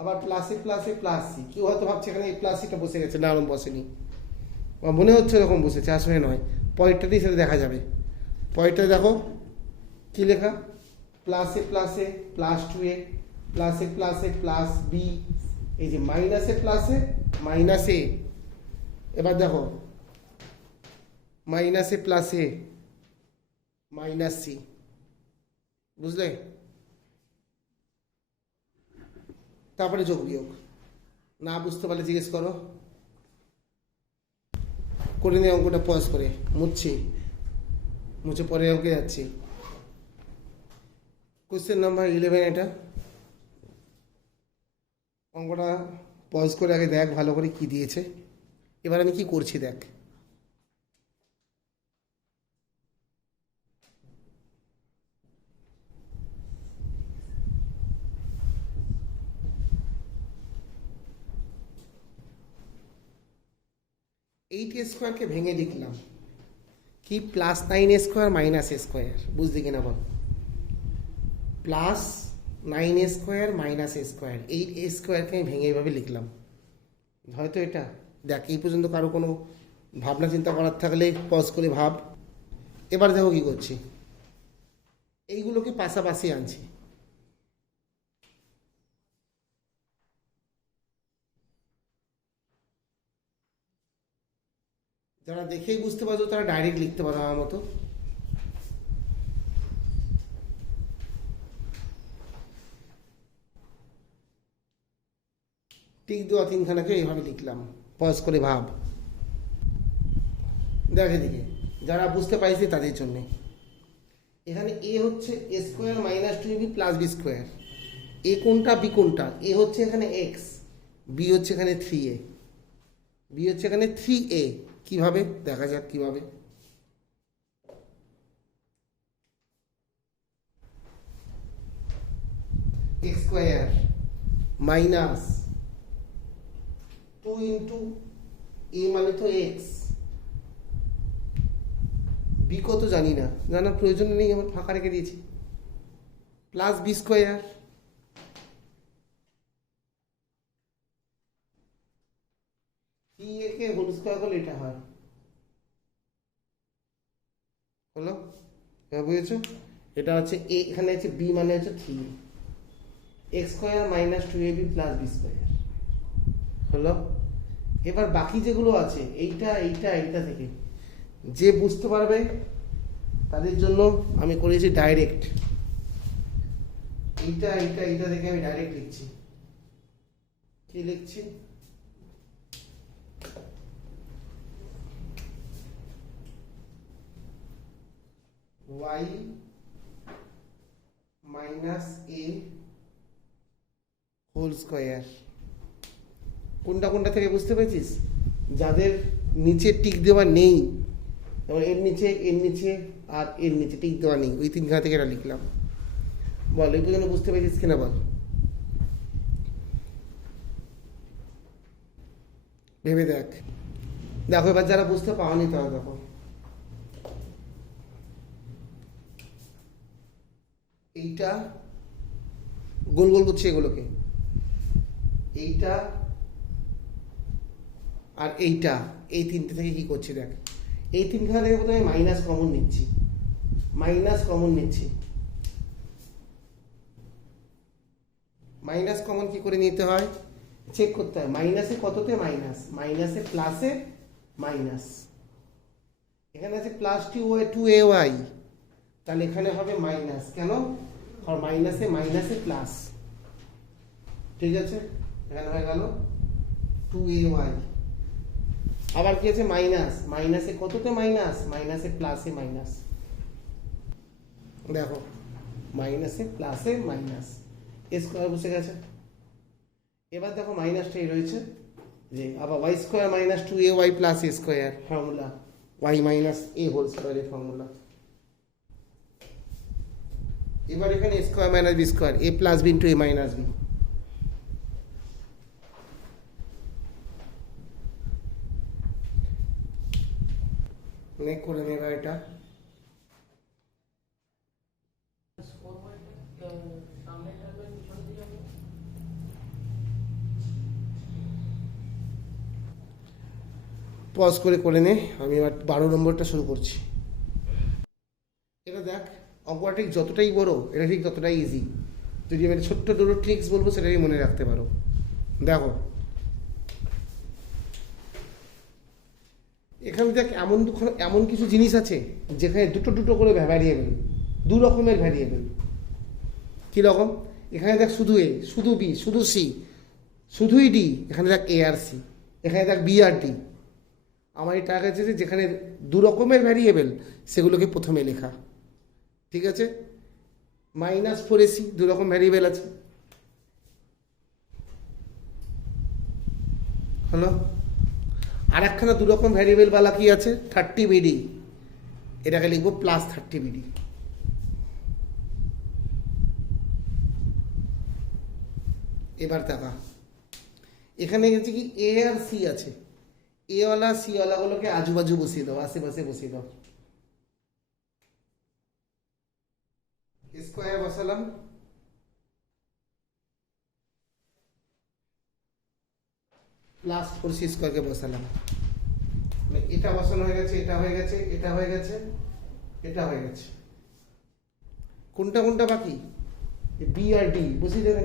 আবার প্লাসে প্লাসে প্লাস সি। কেউ হয়তো ভাবছে এখানে এই প্লাস সিটা বসে গেছে, না ওরকম বসেনি, মনে হচ্ছে এরকম বসেছে, আসলে নয়, পয়েন্টটাতেই সেটা দেখা যাবে। পয়েন্টটা দেখো কি লেখা, প্লাসে প্লাসে প্লাস 2a, প্লাসে প্লাসে প্লাস বি, এই যে মাইনাসে প্লাসে মাইনাস এ, এবার দেখো মাইনাসে প্লাসে মাইনাস সি, বুঝলে? তারপরে যোগ বিয়োগ, না বুঝতে পারলে জিজ্ঞেস করো, করে নিয়ে অঙ্কটা পজ করে মুছছি, মুছে পরে অঙ্কে যাচ্ছি। কোশ্চেন নাম্বার 11 এটা, অঙ্কটা পজ করে আগে দেখ ভালো করে কি দিয়েছে, এবার আমি কি করছি দেখ। এইট এ স্কোয়ারকে ভেঙে লিখলাম কি, plus 9a square minus a square, বুঝলি কিনা বল? Plus 9a square minus a square, 8a স্কোয়ারকে আমি ভেঙে এইভাবে লিখলাম। হয়তো এটা দেখ এই পর্যন্ত কারো কোনো ভাবনা চিন্তা করার থাকলে পজ করে ভাব। এবার দেখো কি করছি, এইগুলোকে পাশাপাশি আনছি, যারা দেখেই বুঝতে পারছো তারা ডাইরেক্ট লিখতে পারো আমার মতো। টিক দেওয়া তিনখানাকে এইভাবে লিখলাম, পজ করে ভাব, দেখে দিকে যারা বুঝতে পারছি তাদের জন্যে। এখানে এ হচ্ছে a square minus 2ab plus b square, a কোনটা বি কোনটা, এ হচ্ছে এখানে এক্স, বি হচ্ছে এখানে 3a, বি হচ্ছে এখানে 3a, কিভাবে দেখা যাক কিভাবে। এক্স স্কোয়ার মাইনাস 2 ইন্টু এ মানে তো এক্স, বি কত জানি না, জানার প্রয়োজন নেই, আমার ফাঁকা রেখে দিয়েছি, প্লাস বি স্কোয়ার, কে হোল স্কোয়ার করলে এটা হয়, হলো? এবার বুঝেছো? এটা হচ্ছে এ, এখানে আছে বি মানে হচ্ছে 3, x square minus 2ab plus b square, হলো? এবার বাকি যেগুলো আছে এইটা এইটা এইটা থেকে যে বুঝতে পারবে তাদের জন্য আমি করেছি ডাইরেক্ট, এইটা এইটা এইটা থেকে আমি ডাইরেক্ট লিখছি। কি লিখছি? y minus a whole square. কোনটা কোনটা থেকে বুঝতে পেরেছিস? যাদের নিচে টিক দেওয়া নেই, যেমন এর নিচে আর এর নিচে টিক দেওয়া নেই, ওই তিনখানা থেকে এটা লিখলাম। বল এই পর্যন্ত বুঝতে পেরেছিস কিনা বল, ভেবে দেখ। দেখো এবার যারা বুঝতে পাওনি তারা দেখো, এইটা গোল গোল করছে এগুলোকে, এইটা আর এইটা, এই তিনটে থেকে কি করছি দেখ, এই তিনখানা থেকে প্রথমে মাইনাস কমন নিচ্ছি, মাইনাস কমন নিচ্ছি। মাইনাস কমন কি করে নিতে হয় চেক করতে হয়, মাইনাসে কততে মাইনাস, মাইনাসে প্লাসে মাইনাস, এখানে আছে প্লাস 2ay, তাহলে এখানে হবে মাইনাস, কেন? মাইনাসে মাইনাসে প্লাস, ঠিক আছে? এখানে হয়ে গেল 2ay, আবার কি আছে মাইনাস, মাইনাসে কততে মাইনাস, মাইনাসে প্লাসে মাইনাস, দেখো মাইনাসে প্লাসে মাইনাস, এ স্কোয়ার বসে গেছে। এবার দেখো মাইনাসটাই রয়েছে, যে আবার y square minus 2ay plus a square formula, y minus a whole স্কোয়ারের ফর্মুলা। এবার এখানে a square minus b square, a plus b into a minus b. করে নেবা এটা, পজ করে নে, আমি এবার 12 নম্বরটা শুরু করছি। এটা দেখ অঙ্কটা ঠিক যতটাই বড় এটা ঠিক ততটাই ইজি, যদি আমি ছোট্ট দুটো ট্রিক্স বলবো সেটাই মনে রাখতে পারো। দেখো এখানে দেখ এমন কিছু জিনিস আছে যেখানে দুটো করে ভ্যারিয়েবল, দু রকমের ভ্যারিয়েবল। কীরকম? এখানে দেখ শুধু এ, শুধু বি, শুধু সি, শুধুই ডি, এখানে দেখ এ আর সি, এখানে দেখ বি আর ডি। আমার এটা আছে যে যেখানে দু রকমের ভ্যারিয়েবল সেগুলোকে প্রথমে লেখা, ঠিক আছে? -4ac দু রকম ভ্যারিয়েবল আছে, হলো। আর একখানা দু রকম ভ্যারিয়েবল বালা কি আছে, 30 বিডি, এটাকে লিখবো +30 বিডি। এবার দেখা এখানে গেছে কি এ আর সি আছে, এ ওয়ালা সি ওয়ালাগুলোকে আজুবাজু বসিয়ে দাও, আশেপাশে বসিয়ে দাও। স্কোয়ার বসালাম, +4c স্কোয়ারকে বসালাম, এটা বসানো হয়ে গেছে, এটা হয়ে গেছে, এটা হয়ে গেছে, এটা হয়ে গেছে। কোনটা বাকি? বি আর ডি বসিয়ে দেবে,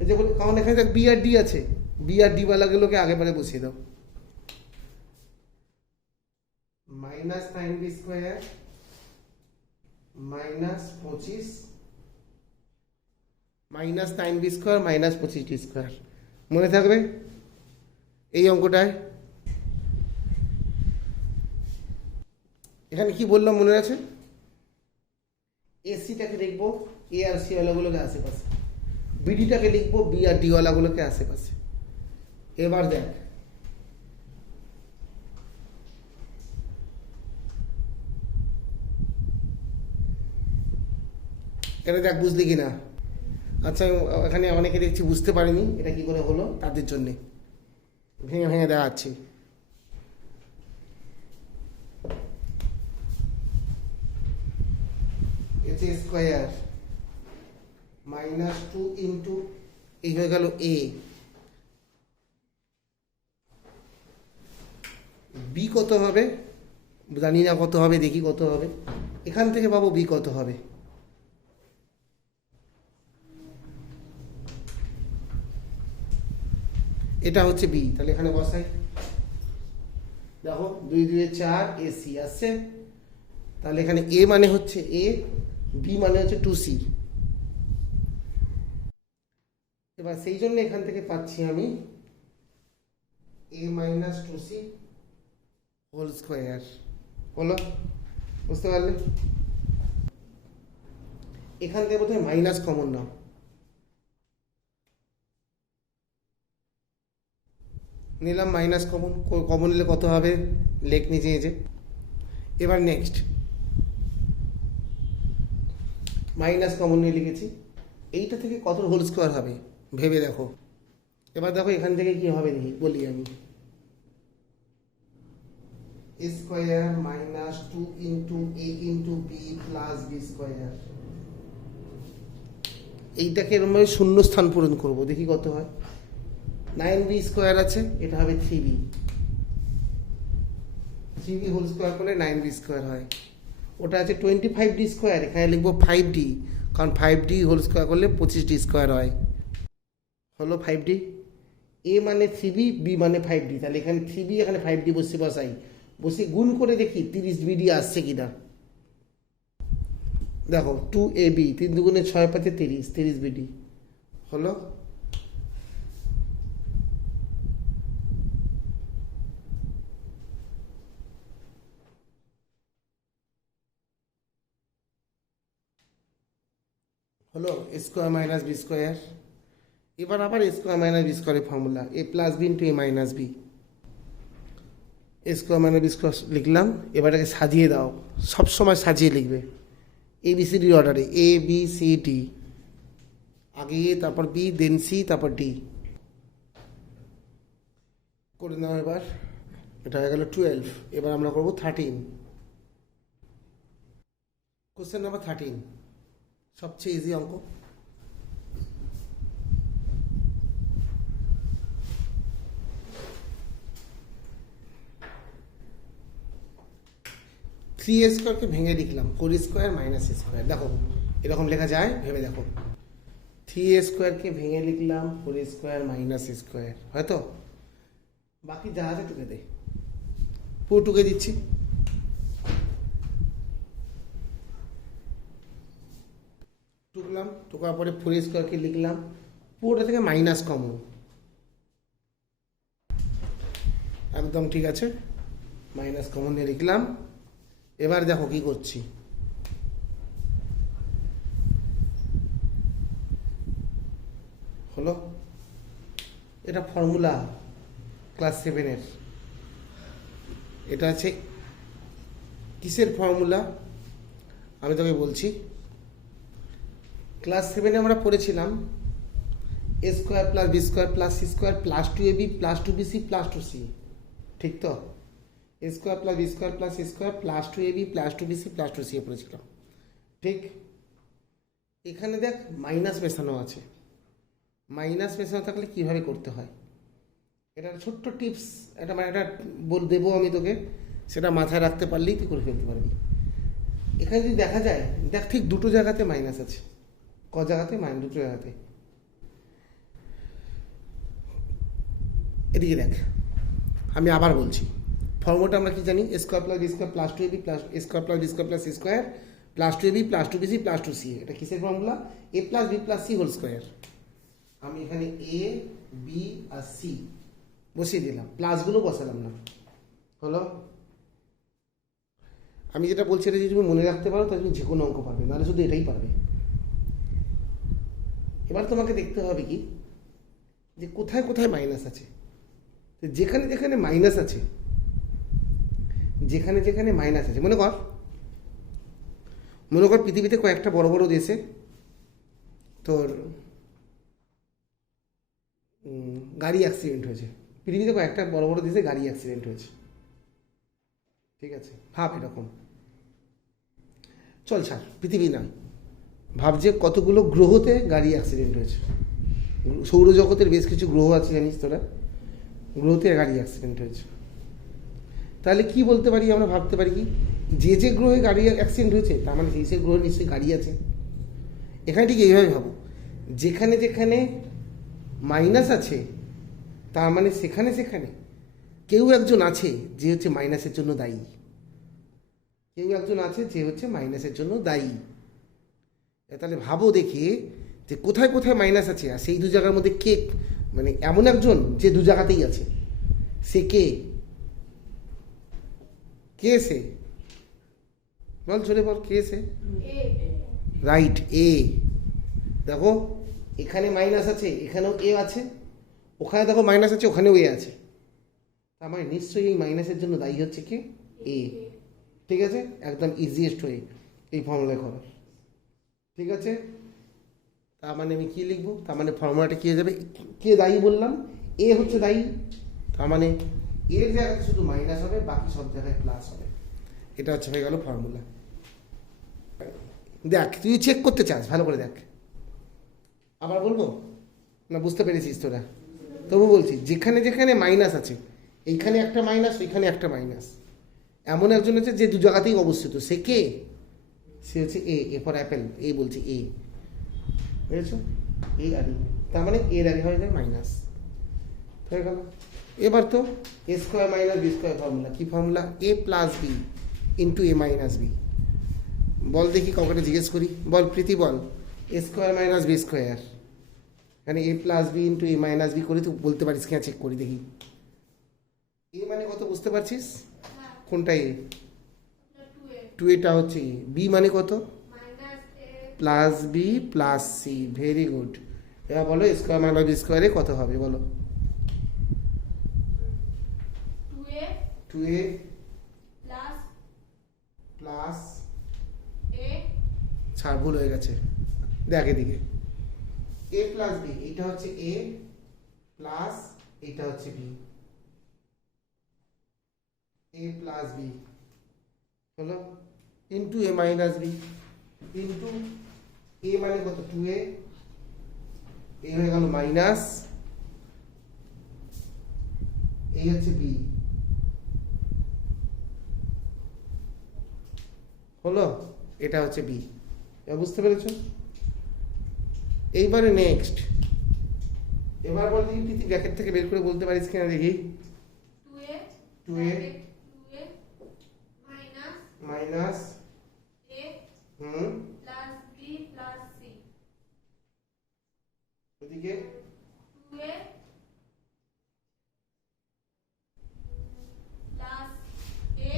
এই যে কারণ এখানে দেখ বি আর ডি আছে, বি আর ডি ওয়ালাগুলোকে আগে পরে বসিয়ে দাও। -9b square -25, -9b square -25d square, মনে থাকবে এই অঙ্কটায়? এখানে কি বললাম মনে আছে? এসিটাকে লিখবো এ আর সি ওয়ালাগুলোকে আশেপাশে, বিডিটাকে লিখবো বি আর ডি ওয়ালাগুলোকে আশেপাশে। এবার দেখ এটা দেখ বুঝলি কি না? আচ্ছা এখানে অনেকে দেখছি বুঝতে পারিনি এটা কি করে হলো, তাদের জন্যে ভেঙে ভেঙে দেখাচ্ছি। এতে স্কোয়ার -2 ইন্টু এই হয়ে গেল এ, বি কত হবে জানি না, কত হবে দেখি কত হবে, এখান থেকে পাবো বি কত হবে। এটা হচ্ছে বি, তাহলে এখানে বসাই, দেখো 2 2 4 এসি আসছে, তাহলে এখানে এ মানে হচ্ছে এ, বি মানে হচ্ছে 2c। এবার সেই জন্য এখান থেকে পাচ্ছি আমি a - 2c হোল স্কোয়ার, হলো? বুঝতে পারলে? এখান থেকে বোধহয় মাইনাস কমন নাও, নিলাম মাইনাস কমন নিলে কত হবে লেখ নিজে নিজে। এবার নেক্সট মাইনাস কমন নিয়ে লিখেছি, এইটা থেকে কত হোল স্কোয়ার হবে ভেবে দেখো। এবার দেখো এখান থেকে কি হবে দেখি বলি আমি, a square -2 into a into b plus b square, এইটাকে এরকম শূন্য স্থান পূরণ করব, দেখি কত হয়। 9b স্কোয়ার আছে, এটা হবে 3b, 3b হোল স্কোয়ার করলে 9b স্কোয়ার হয়। ওটা আছে 25d স্কোয়ার, এখানে লিখবো 5d, কারণ 5d হোল স্কোয়ার করলে 25d স্কোয়ার হয়, হলো 5d। a মানে 3b, b মানে 5d, তাহলে এখানে 3b এখানে 5d বসাই, বসে গুণ করে দেখি 30bd আসছে কিনা। দেখো 2ab, 3 দুগুণে 6 5 30, 30bd হলো। হলো এ স্কোয়ার মাইনাস বি স্কোয়ার। এবার আবার এ স্কোয়ার মাইনাস বি স্কোয়ারের formula a plus b into a minus B. A square minus b square লিখলাম। এবার এটাকে সাজিয়ে দাও, সবসময় সাজিয়ে লিখবে এ বি সি ডির অর্ডারে, এ বি সি ডি, আগে এ তারপর বি দেন সি তারপর ডি করে নাও। এবার এটা হয়ে গেল 12। এবার আমরা করবো 13। কোশ্চেন নাম্বার 13 সবচেয়ে ইজি অঙ্ক। থ্রি এ স্কোয়ারকে ভেঙে লিখলাম 4 স্কোয়ার মাইনাস স্কোয়ার। দেখো এরকম লেখা যায়, ভেবে দেখো। থ্রি এ স্কোয়ারকে ভেঙে লিখলাম 4 স্কোয়ার মাইনাস স্কোয়ার, হয়তো বাকি যা আছে টুকে দে, পুরো টুকে দিচ্ছি। টুকলাম, টুকার পরে 4 স্কোয়ারকে লিখলাম, পুরোটা থেকে মাইনাস কমন, একদম ঠিক আছে, মাইনাস কমন দিয়ে লিখলাম। এবার দেখো কি করছি, হলো এটা ফর্মুলা ক্লাস 7-এর। এটা আছে কিসের ফর্মুলা আমি তোকে বলছি। ক্লাস 7-এ আমরা পড়েছিলাম a square plus b square plus c square plus 2ab plus 2bc plus 2c, ঠিক তো? A square plus b square plus c square plus 2ab plus 2bc plus 2c পড়েছিলাম, ঠিক? এখানে দেখ মাইনাস মেশানো আছে। মাইনাস মেশানো থাকলে কীভাবে করতে হয়, এটা ছোট্ট টিপস, এটা মানে এটা দেবো আমি তোকে, সেটা মাথায় রাখতে পারলেই তুই করে ফেলতে পারবি। এখানে যদি দেখা যায়, দেখ ঠিক দুটো জায়গাতে মাইনাস আছে। ক জায়গাতে? দুটো জায়গাতে। এদিকে দেখ, আমি আবার বলছি, ফর্মুলাটা আমরা কি জানি? A square plus b square plus 2ab plus a square plus b square plus c square plus 2ab plus 2bc plus 2c। এটা কিসের formula? A plus b plus c whole square. আমি এখানে এ বি আর সি বসিয়ে দিলাম, প্লাসগুলো বসালাম না, হলো? আমি যেটা বলছি এটা যদি তুমি মনে রাখতে পারো তাহলে তুমি যে কোনো অঙ্ক পারবে, নাহলে শুধু এটাই পারবে। এবার তোমাকে দেখতে হবে কি, যে কোথায় কোথায় মাইনাস আছে। যেখানে যেখানে মাইনাস আছে, যেখানে যেখানে মাইনাস আছে, মনে কর পৃথিবীতে কয়েকটা বড় বড় দেশে তোর গাড়ি অ্যাক্সিডেন্ট হয়েছে। পৃথিবীতে কয়েকটা বড় বড় দেশে গাড়ি অ্যাক্সিডেন্ট হয়েছে, ঠিক আছে? ভাব এরকম, চল ছাড় পৃথিবী না, ভাব যে কতগুলো গ্রহতে গাড়ি অ্যাক্সিডেন্ট হয়েছে। সৌরজগতের বেশ কিছু গ্রহ আছে জানিস তোরা, গ্রহতে গাড়ি অ্যাক্সিডেন্ট হয়েছে। তাহলে কি বলতে পারি আমরা? ভাবতে পারি কি, যে যে গ্রহে গাড়ি অ্যাক্সিডেন্ট হয়েছে তার মানে সেই সেই গ্রহে নিশ্চয়ই গাড়ি আছে। এখানে ঠিক এইভাবে ভাবো, যেখানে যেখানে মাইনাস আছে তার মানে সেখানে সেখানে কেউ একজন আছে যে হচ্ছে মাইনাসের জন্য দায়ী। কেউ একজন আছে যে হচ্ছে মাইনাসের জন্য দায়ী। তাহলে ভাবো দেখে যে কোথায় কোথায় মাইনাস আছে, আর সেই দু জায়গার মধ্যে কে, মানে এমন একজন যে দু জায়গাতেই আছে, সে কে? কে সে? বল চলে বল, কে সে? রাইট, এ। দেখো এখানে মাইনাস আছে, এখানেও এ আছে, ওখানে দেখো মাইনাস আছে, ওখানেও এ আছে, তার মানে নিশ্চয়ই এই মাইনাসের জন্য দায়ী হচ্ছে কে? এ। ঠিক আছে, একদম ইজিয়েস্ট ওয়ে এই ফর্মুলা করার, ঠিক আছে? তার মানে আমি কী লিখবো? তার মানে ফর্মুলাটা কী হয়ে যাবে? কে দায়ী বললাম? এ হচ্ছে দায়ী, তার মানে এর জায়গাতে শুধু মাইনাস হবে, বাকি সব জায়গায় প্লাস হবে। এটা হচ্ছে হয়ে গেল ফর্মুলা। দেখ তুই চেক করতে চাস, ভালো করে দেখ। আবার বলবো না? বুঝতে পেরেছিস তোরা? তবু বলছি, যেখানে যেখানে মাইনাস আছে, এইখানে একটা মাইনাস, ওইখানে একটা মাইনাস, এমন একজন আছে যে দু জায়গাতেই অবস্থিত, সে কে? সে হচ্ছে এ। এ ফর অ্যাপেল, এ বলছি এ, বুঝেছো? এ আর ই, তার মানে এর আগে হয়ে যায় মাইনাস, হয়ে গেল। এবার তো a square minus b square formula, কী formula? A plus b into a minus b. বল দেখি, কাউকে জিজ্ঞেস করি, বল প্রীতি বল, a square minus b square, মানে a plus b into a minus b করে তুই বলতে পারিস কিনা চেক করি দেখি। এ মানে কত বুঝতে পারছিস? কোনটা এ? 2a টা হচ্ছে এ। বি মানে কত? Plus b plus c, very good. এবার বলো স্কোয়ার মাইনাস বি স্কোয়ারে কত হবে বলো? 2a প্লাস ছাড়, ভুল হয়ে গেছে, দেখ এদিকে, a প্লাস বি, এটা হচ্ছে a প্লাস এটা হচ্ছে b, a প্লাস বি হলো into a minus b into a মানে কত 2a, a হয়ে গেল মাইনাস, এই হচ্ছে b হলো, এটা হচ্ছে b। বুঝতে পেরেছো? এইবারে নেক্সট, এবার বল দেখি তুই ব্র্যাকেট থেকে বের করে বলতে পারিস কিনা দেখি। 2a minus a plus b plus c, ওদিকে 2a প্লাস a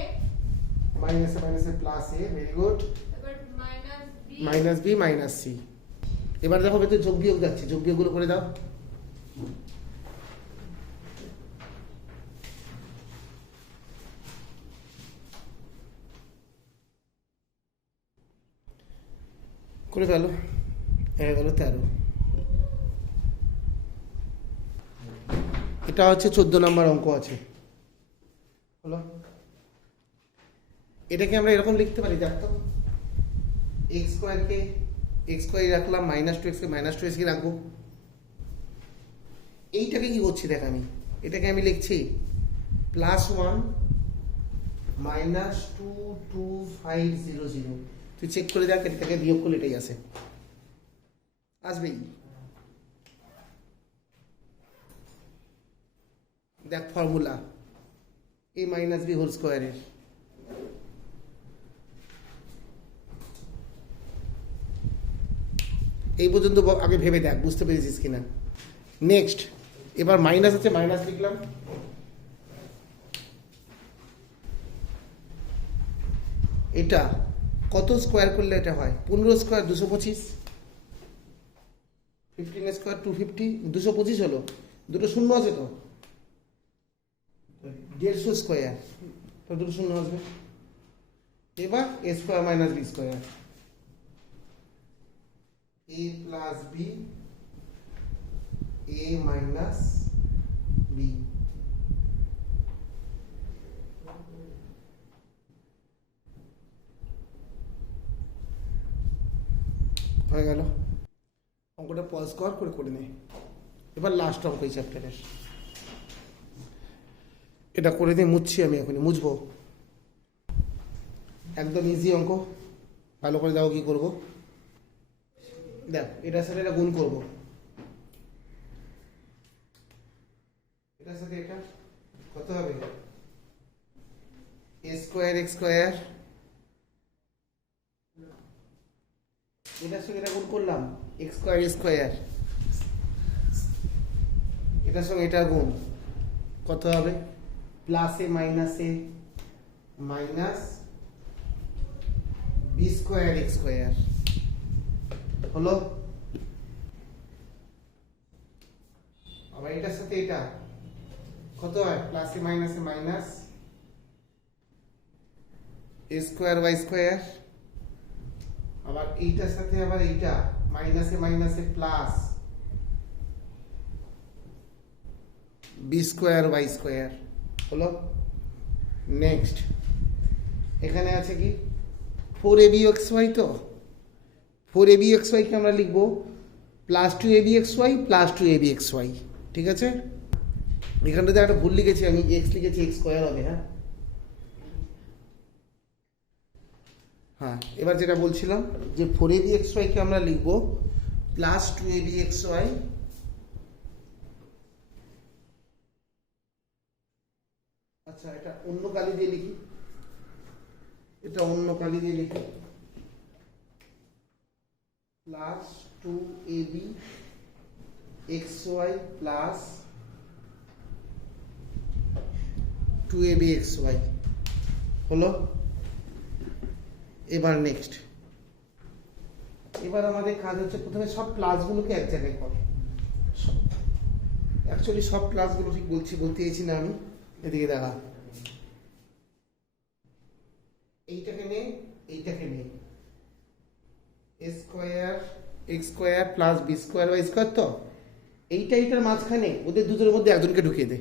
মাইনাসে মাইনাসে প্লাস a, ভেরি গুড, এবার মাইনাস b মাইনাস c। এবার দেখো ভেতরে যোগ বিয়োগ যাচ্ছে, যোগ বিয়োগগুলো করে দাও। করে ফেলো, হয়ে গেল 13। এটা হচ্ছে 14 নম্বর অঙ্ক আছে, হলো। এটাকে আমরা এরকম লিখতে পারি, দেখতো এক্স স্কোয়ারকে এক্স স্কোয়ার রাখলাম, মাইনাস 2x কে মাইনাস 2x রাখবো। এইটাকে কি করছি দেখ, আমি এটাকে আমি লিখছি +1 -22500। তুই চেক করে দেখ, এটাকে বিয়োগ করলে এটাই আসে, আসবেই। দেখ formula a minus b whole স্কোয়ারের, এই পর্যন্ত আগে ভেবে দেখ বুঝতে পেরেছিস কিনা। নেক্সট, এবার মাইনাস আছে, মাইনাস লিখলাম, এটা কত স্কোয়ার করলে এটা হয়? 15 স্কোয়ার 225, 15 স্কোয়ার 250, 225 হলো, দুটো শূন্য আছে তো, 150 স্কোয়ার, তো দুটো শূন্য আসবে। এবার a square minus b square, a plus b a minus b, হয়ে গেল। অঙ্কটা পজ করে করে নে। এবার লাস্ট অঙ্ক এই চ্যাপ্টারের, এটা করে দিয়ে মুছছি আমি, এখনই মুছবো, একদম ইজি অঙ্ক, ভালো করে দাও। কি করবো দেখ, এটার সাথে এটা গুণ করবো, এটার সাথে এটা কত হবে? a স্কোয়ার x স্কোয়ার, এটার সঙ্গে এটা গুণ করলাম x স্কোয়ার a স্কোয়ার, এটার সঙ্গে এটা গুণ কত হবে? Plus a minus b square x square হলো। আবার এটার সাথে এটা কত হয়? Plus a minus a square y square, আবার এইটার সাথে আবার এইটা মাইনাসে plus b square y square হলো। নেক্সট, এখানে আছে কি 4abxy, তো 4abxy কে আমরা লিখবো +2abxy প্লাস 2abxy, ঠিক আছে। এখানটাতে একটা ভুল লিখেছি আমি, এক্স লিখেছি এক্স স্কোয়ার হবে। হ্যাঁ, এবার যেটা বলছিলাম যে 4abxy কে আমরা লিখবো +2abxy আচ্ছা, এটা অন্য কালি দিয়ে লিখি, +2abxy প্লাস 2abxy হলো। এবার নেক্সট, এবার আমাদের কাজ হচ্ছে প্রথমে সব প্লাসগুলোকে এক জায়গায় কর। অ্যাকচুয়ালি সব প্লাসগুলো ঠিক বলতে চাইছি না আমি, এদিকে দেখা, এইটাকে নে, এইটাকে নে, a square x square plus b square y square, তো এইটার মাঝখানে ওদের দুটোর মধ্যে একজনকে ঢুকিয়ে দে।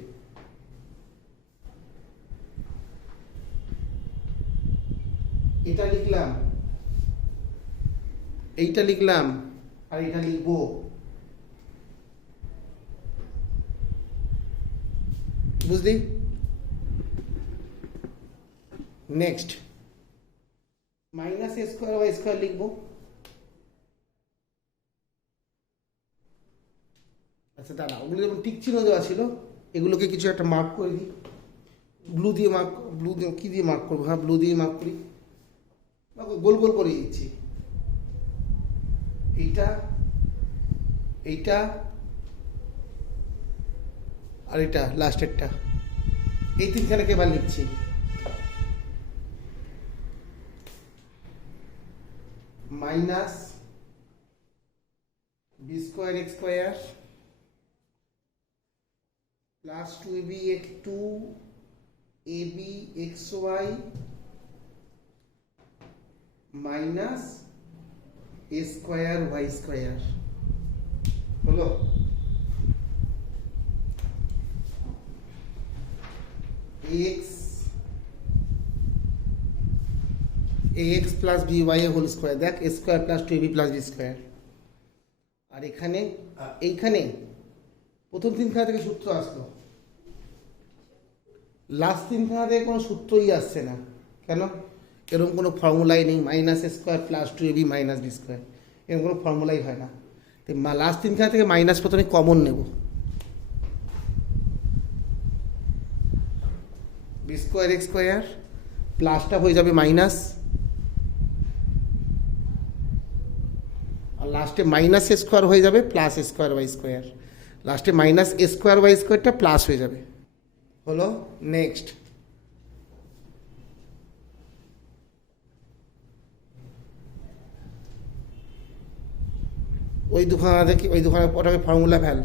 এটা লিখলাম, এইটা লিখলাম, আর এটা লিখবো। বুঝলি? Next minus a square y square লিখবো। আচ্ছা দাঁড়া, ওগুলো যেমন টিক চিহ্ন দেওয়া ছিল, এগুলোকে কিছু একটা মার্ক করে দিই। ব্লু দিয়ে মার্ক, ব্লু দিয়ে কী দিয়ে মার্ক করবো? হ্যাঁ, ব্লু দিয়ে মার্ক করি, গোল গোল করে দিচ্ছি। এইটা, এইটা, আর এটা লাস্টেরটা, এই তিনখানেকে এবার লিখছি। Minus b square x square plus 2ab x 2ab xy minus a square y square হলো। ax plus b y whole square, দেখ a square plus 2ab plus b square. আর এখানে এইখানে প্রথম তিনখানা থেকে সূত্র আসলো, লাস্ট তিনখানা থেকে কোনো সূত্রই আসছে না। কেন? এরকম কোনো ফর্মুলাই নেই, minus a square plus 2ab minus b square, এরকম কোনো ফর্মুলাই হয় না। তো লাস্ট তিনখানা থেকে মাইনাস প্রথমে কমন নেব। বি স্কোয়ার এক্স স্কোয়ার প্লাসটা হয়ে যাবে মাইনাস, আর লাস্টে মাইনাস এ স্কোয়ার হয়ে যাবে plus a square y square, লাস্টে মাইনাস এ স্কোয়ার ওয়াই স্কোয়ারটা প্লাস হয়ে যাবে। হলো? নেক্সট ওই দুখানা দেখি, ওই দুখানা ওটাকে ফর্মুলা ফেল।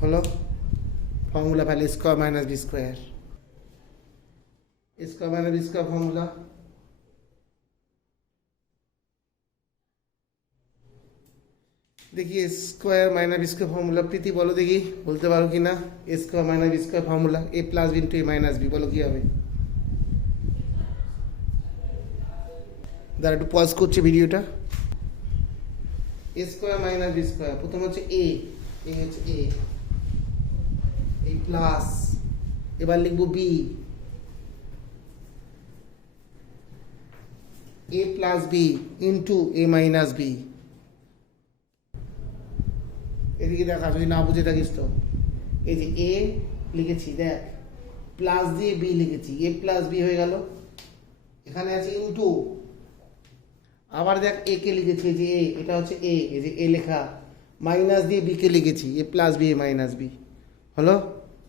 হলো? ফর্মুলা ফেল, square minus b square, square minus b square formula. দেখি square minus b square formula, Preeti বলো দেখি, বলতে পারো কি না? Square minus b square formula, a plus b into a minus b, বলো কি হবে? দাঁড়া একটু পজ করছে ভিডিওটা। A square minus b square, প্রথম হচ্ছে এ হচ্ছে এ, এই প্লাস, এবার লিখবো b, a plus b into a minus B. এদিকে দেখা, যদি না বুঝে থাকিস তো এই যে এ লিখেছি, দেখ প্লাস দিয়ে বি লিখেছি, এ প্লাস বি হয়ে গেল। এখানে আছে ইন্টু, আবার দেখ এ কে লিখেছি, এই যে এ, এটা হচ্ছে এ, এই যে এ লেখা, মাইনাস দিয়ে বি কে লিখেছি, এ plus B A minus B. হলো?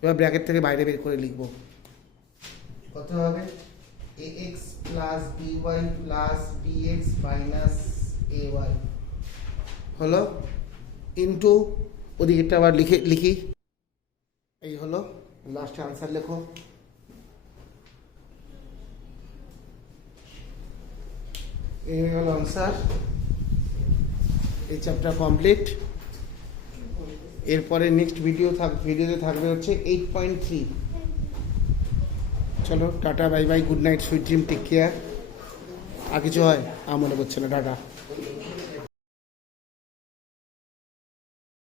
এবার ব্র্যাকেট থেকে বাইরে বের করে লিখবো, কত হবে? A x plus b y plus b x minus a y. হলো? ইন্টু ওদিকেরটা আবার লিখি, এই হলো লাস্টে আনসার লেখো। এই হয়ে গেল আনসার, এই চ্যাপ্টার কমপ্লিট। এরপরে নেক্সট ভিডিওতে থাকবে হচ্ছে 8.3। চলো ta ta, bye bye, good night, sweet dream, take care. আর কিছু হয়? মনে করছে না, টাটা।